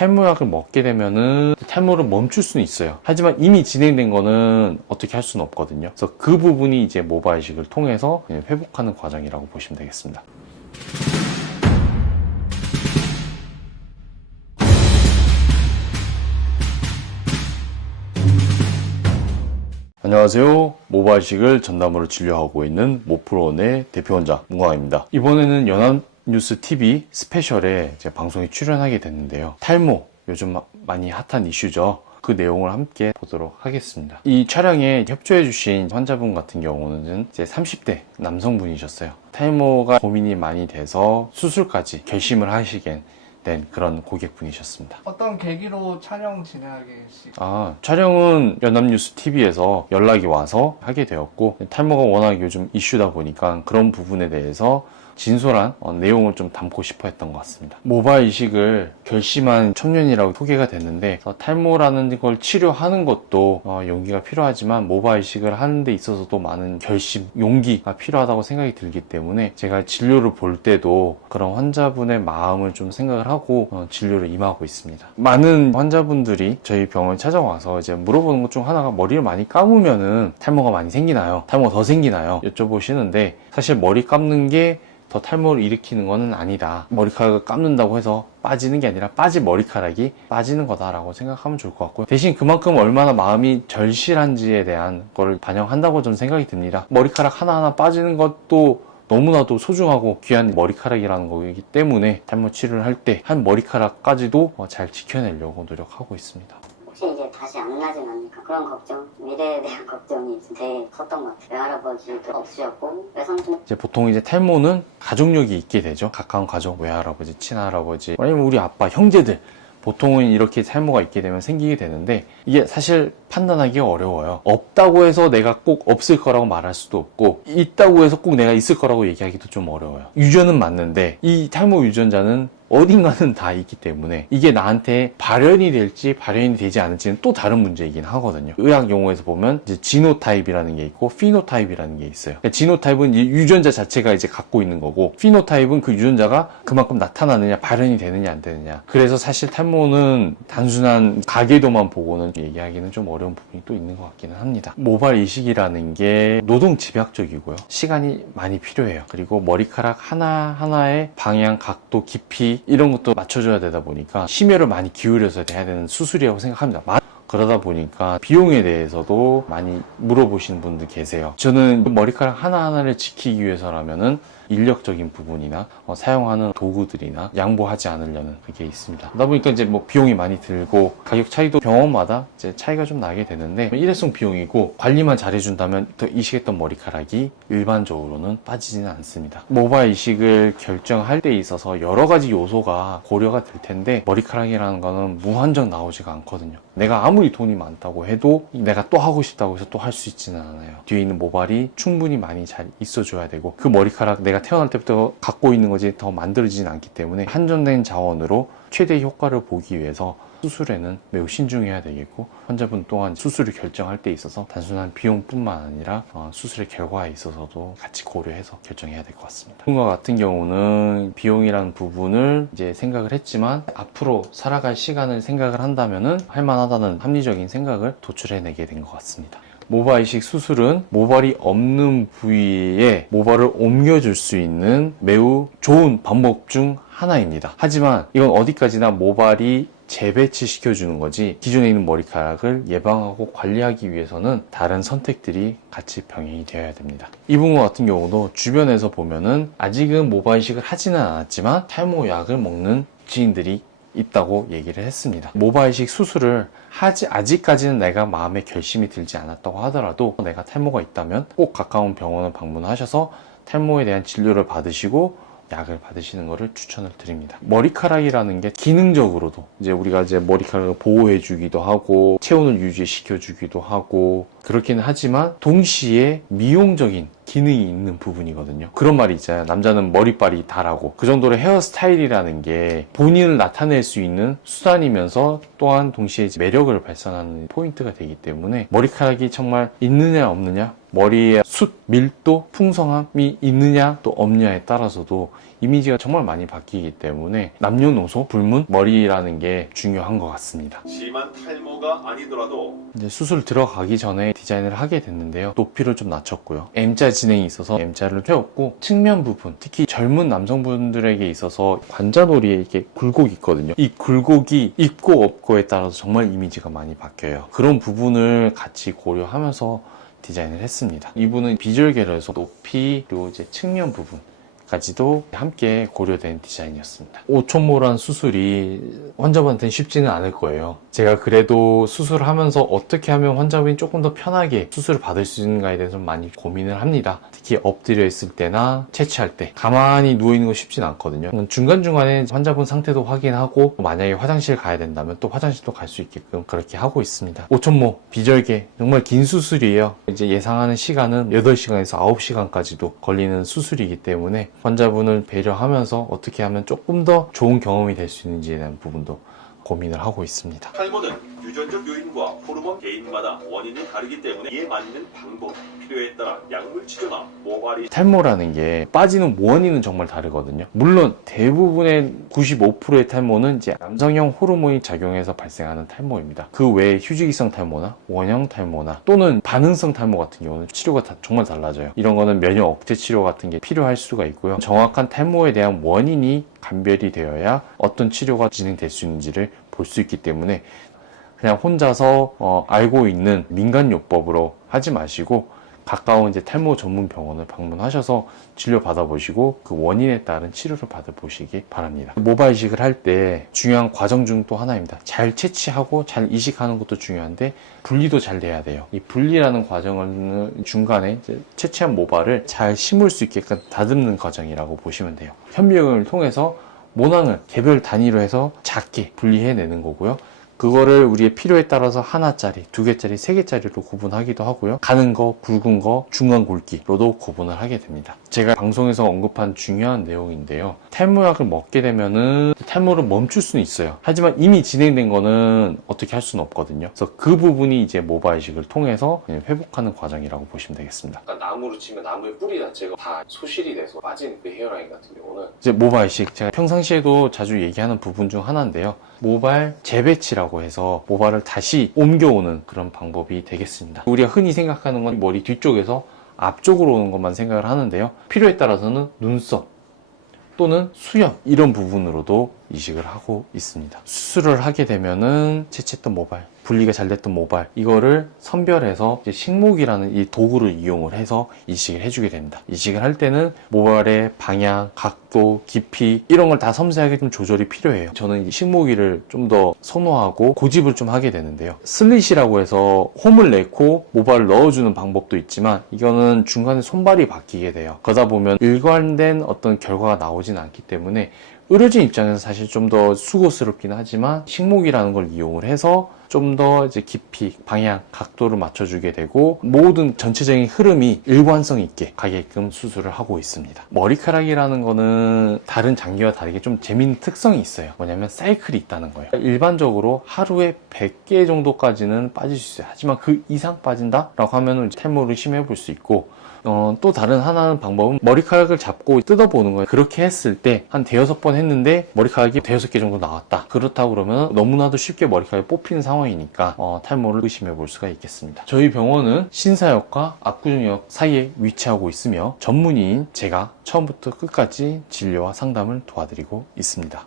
탈모약을 먹게 되면은 탈모를 멈출 수는 있어요. 하지만 이미 진행된 거는 어떻게 할 수는 없거든요. 그래서 그 부분이 이제 모바 이식을 통해서 회복하는 과정이라고 보시면 되겠습니다. 안녕하세요. 모바 이식을 전담으로 진료하고 있는 모프로원의 대표원장 문광입니다. 이번에는 연합뉴스TV 스페셜에 제 방송에 출연하게 됐는데요. 탈모, 요즘 많이 핫한 이슈죠. 그 내용을 함께 보도록 하겠습니다. 이 촬영에 협조해주신 환자분 같은 경우는 이제 30대 남성분이셨어요. 탈모가 고민이 많이 돼서 수술까지 결심을 하시게 된 그런 고객분이셨습니다. 어떤 계기로 촬영 진행하게 촬영은 연합뉴스TV에서 연락이 와서 하게 되었고, 탈모가 워낙 요즘 이슈다 보니까 그런 부분에 대해서 진솔한 내용을 좀 담고 싶어 했던 것 같습니다. 모바 이식을 결심한 청년이라고 소개가 됐는데, 탈모라는 걸 치료하는 것도 용기가 필요하지만 모바 이식을 하는 데 있어서도 많은 결심, 용기가 필요하다고 생각이 들기 때문에 제가 진료를 볼 때도 그런 환자분의 마음을 좀 생각을 하고 진료를 임하고 있습니다. 많은 환자분들이 저희 병원에 찾아와서 이제 물어보는 것 중 하나가, 머리를 많이 감으면은 탈모가 많이 생기나요? 탈모가 더 생기나요? 여쭤보시는데, 사실 머리 감는 게 더 탈모를 일으키는 것은 아니다. 머리카락을 감는다고 해서 빠지는 게 아니라 빠진 머리카락이 빠지는 거다라고 생각하면 좋을 것 같고요. 대신 그만큼 얼마나 마음이 절실한지에 대한 거를 반영한다고 저는 생각이 듭니다. 머리카락 하나하나 빠지는 것도 너무나도 소중하고 귀한 머리카락이라는 거기 때문에 탈모 치료를 할 때 한 머리카락까지도 잘 지켜내려고 노력하고 있습니다. 혹시 이제 다시 안 나진 않을까, 그런 걱정, 미래에 대한 걱정이 되게 컸던 것 같아요. 외할아버지도 없으셨고 외삼촌. 이제 보통 이제 탈모는 가족력이 있게 되죠. 가까운 가족, 외할아버지, 친할아버지, 아니면 우리 아빠, 형제들, 보통은 이렇게 탈모가 있게 되면 생기게 되는데, 이게 사실 판단하기가 어려워요. 없다고 해서 내가 꼭 없을 거라고 말할 수도 없고, 있다고 해서 꼭 내가 있을 거라고 얘기하기도 좀 어려워요. 유전은 맞는데 이 탈모 유전자는 어딘가는 다 있기 때문에 이게 나한테 발현이 될지 발현이 되지 않을지는 또 다른 문제이긴 하거든요. 의학 용어에서 보면 이제 지노타입이라는 게 있고 피노타입이라는 게 있어요. 그러니까 지노타입은 이 유전자 자체가 이제 갖고 있는 거고, 피노타입은 그 유전자가 그만큼 나타나느냐, 발현이 되느냐 안 되느냐. 그래서 사실 탈모는 단순한 가계도만 보고는 얘기하기는 좀 어려운 부분이 또 있는 것 같기는 합니다. 모발 이식이라는 게 노동 집약적이고요. 시간이 많이 필요해요. 그리고 머리카락 하나하나의 방향, 각도, 깊이 이런 것도 맞춰줘야 되다 보니까 심혈을 많이 기울여서 해야 되는 수술이라고 생각합니다. 그러다 보니까 비용에 대해서도 많이 물어보시는 분들 계세요. 저는 머리카락 하나하나를 지키기 위해서라면은 인력적인 부분이나 사용하는 도구들이나 양보하지 않으려는 그게 있습니다. 그러다 보니까 이제 뭐 비용이 많이 들고, 가격 차이도 병원마다 이제 차이가 좀 나게 되는데, 일회성 비용이고 관리만 잘해준다면 더 이식했던 머리카락이 일반적으로는 빠지지는 않습니다. 모바 이식을 결정할 때 있어서 여러 가지 요소가 고려가 될 텐데, 머리카락이라는 거는 무한정 나오지가 않거든요. 내가 아무리 돈이 많다고 해도 내가 또 하고 싶다고 해서 또 할 수 있지는 않아요. 뒤에 있는 모발이 충분히 많이 잘 있어줘야 되고, 그 머리카락 내가 태어날 때부터 갖고 있는 거지 더 만들어지진 않기 때문에 한정된 자원으로 최대 효과를 보기 위해서 수술에는 매우 신중해야 되겠고, 환자분 또한 수술을 결정할 때 있어서 단순한 비용뿐만 아니라 수술의 결과에 있어서도 같이 고려해서 결정해야 될 것 같습니다. 그과 같은 경우는 비용이라는 부분을 이제 생각을 했지만, 앞으로 살아갈 시간을 생각을 한다면은 할만하다는 합리적인 생각을 도출해내게 된 것 같습니다. 모바 이식 수술은 모발이 없는 부위에 모발을 옮겨줄 수 있는 매우 좋은 방법 중 하나입니다. 하지만 이건 어디까지나 모발이 재배치시켜주는 거지, 기존에 있는 머리카락을 예방하고 관리하기 위해서는 다른 선택들이 같이 병행이 되어야 됩니다. 이분 같은 경우도 주변에서 보면은 아직은 모바 이식을 하지는 않았지만 탈모약을 먹는 지인들이 있다고 얘기를 했습니다. 모바 이식 수술을 아직까지는 내가 마음에 결심이 들지 않았다고 하더라도, 내가 탈모가 있다면 꼭 가까운 병원을 방문하셔서 탈모에 대한 진료를 받으시고 약을 받으시는 것을 추천을 드립니다. 머리카락이라는 게 기능적으로도 이제 우리가 이제 머리카락을 보호해 주기도 하고 체온을 유지시켜 주기도 하고 그렇기는 하지만, 동시에 미용적인 기능이 있는 부분이거든요. 그런 말이 있잖아요. 남자는 머리빨이 다라고. 그 정도로 헤어스타일이라는 게 본인을 나타낼 수 있는 수단이면서 또한 동시에 이제 매력을 발산하는 포인트가 되기 때문에 머리카락이 정말 있느냐 없느냐, 머리의 숱, 밀도, 풍성함이 있느냐 또 없느냐에 따라서도 이미지가 정말 많이 바뀌기 때문에 남녀노소 불문 머리라는 게 중요한 것 같습니다. 심한 탈모가 아니더라도 이제 수술 들어가기 전에 디자인을 하게 됐는데요. 높이를 좀 낮췄고요. M자 진행이 있어서 M자를 채웠고, 측면 부분, 특히 젊은 남성분들에게 있어서 관자놀이에 이렇게 굴곡이 있거든요. 이 굴곡이 있고 없고에 따라서 정말 이미지가 많이 바뀌어요. 그런 부분을 같이 고려하면서 디자인을 했습니다. 이분은 비주얼계로 해서 높이 그리고 이제 측면 부분 까지도 함께 고려된 디자인이었습니다. 5천모란 수술이 환자분한테는 쉽지는 않을 거예요. 제가 그래도 수술을 하면서 어떻게 하면 환자분이 조금 더 편하게 수술을 받을 수 있는가에 대해서 많이 고민을 합니다. 특히 엎드려 있을 때나 채취할 때 가만히 누워있는 거 쉽진 않거든요. 중간중간에 환자분 상태도 확인하고, 만약에 화장실 가야 된다면 또 화장실도 갈 수 있게끔 그렇게 하고 있습니다. 5천모 비절개 정말 긴 수술이에요. 이제 예상하는 시간은 8시간에서 9시간까지도 걸리는 수술이기 때문에 환자분을 배려하면서 어떻게 하면 조금 더 좋은 경험이 될 수 있는지에 대한 부분도 고민을 하고 있습니다. 탈모는 유전적 요인과 호르몬 개인마다 원인이 다르기 때문에 이에 맞는 방법, 필요에 따라 약물 치료나 모발이 탈모라는 게 빠지는 원인은 정말 다르거든요. 물론 대부분의 95%의 탈모는 이제 남성형 호르몬이 작용해서 발생하는 탈모입니다. 그 외에 휴지기성 탈모나 원형 탈모나 또는 반응성 탈모 같은 경우는 치료가 정말 달라져요. 이런 거는 면역 억제 치료 같은 게 필요할 수가 있고요. 정확한 탈모에 대한 원인이 감별이 되어야 어떤 치료가 진행될 수 있는지를 볼 수 있기 때문에 그냥 혼자서 알고 있는 민간요법으로 하지 마시고 가까운 이제 탈모 전문 병원을 방문하셔서 진료 받아보시고 그 원인에 따른 치료를 받아보시기 바랍니다. 모발 이식을 할 때 중요한 과정 중 또 하나입니다. 잘 채취하고 잘 이식하는 것도 중요한데 분리도 잘 돼야 돼요. 이 분리라는 과정은 중간에 이제 채취한 모발을 잘 심을 수 있게끔 다듬는 과정이라고 보시면 돼요. 현미경을 통해서 모낭을 개별 단위로 해서 작게 분리해내는 거고요. 그거를 우리의 필요에 따라서 하나짜리, 2개짜리, 3개짜리로 구분하기도 하고요. 가는 거, 굵은 거, 중간 굵기로도 구분을 하게 됩니다. 제가 방송에서 언급한 중요한 내용인데요. 탈모약을 먹게 되면은 탈모를 멈출 수는 있어요. 하지만 이미 진행된 거는 어떻게 할 수는 없거든요. 그래서 그 부분이 이제 모발 이식을 통해서 회복하는 과정이라고 보시면 되겠습니다. 아까 나무로 치면 나무의 뿌리 자체가 다 소실이 돼서 빠진 그 헤어라인 같은 경우는 이제 모발 이식, 제가 평상시에도 자주 얘기하는 부분 중 하나인데요. 모발 재배치라고 해서 모발을 다시 옮겨오는 그런 방법이 되겠습니다. 우리가 흔히 생각하는 건 머리 뒤쪽에서 앞쪽으로 오는 것만 생각을 하는데요. 필요에 따라서는 눈썹 또는 수염 이런 부분으로도 이식을 하고 있습니다. 수술을 하게 되면은 채취했던 모발, 분리가 잘 됐던 모발 이거를 선별해서 이제 식목이라는 이 도구를 이용을 해서 이식을 해주게 됩니다. 이식을 할 때는 모발의 방향, 각도, 깊이 이런 걸 다 섬세하게 좀 조절이 필요해요. 저는 이 식목이를 좀 더 선호하고 고집을 좀 하게 되는데요. 슬릿이라고 해서 홈을 내고 모발을 넣어주는 방법도 있지만 이거는 중간에 손발이 바뀌게 돼요. 그러다 보면 일관된 어떤 결과가 나오진 않기 때문에 의료진 입장에서 사실 좀 더 수고스럽긴 하지만 식목이라는 걸 이용을 해서 좀 더 이제 깊이, 방향, 각도를 맞춰주게 되고 모든 전체적인 흐름이 일관성 있게 가게끔 수술을 하고 있습니다. 머리카락이라는 거는 다른 장기와 다르게 좀 재밌는 특성이 있어요. 뭐냐면 사이클이 있다는 거예요. 일반적으로 하루에 100개 정도까지는 빠질 수 있어요. 하지만 그 이상 빠진다라고 하면 탈모를 심해 볼 수 있고 또 다른 하나는 방법은 머리카락을 잡고 뜯어보는 거예요. 그렇게 했을 때 한 5번 했는데 머리카락이 5개 정도 나왔다. 그렇다고 그러면 너무나도 쉽게 머리카락이 뽑히는 상황이니까 탈모를 의심해 볼 수가 있겠습니다. 저희 병원은 신사역과 압구정역 사이에 위치하고 있으며 전문의인 제가 처음부터 끝까지 진료와 상담을 도와드리고 있습니다.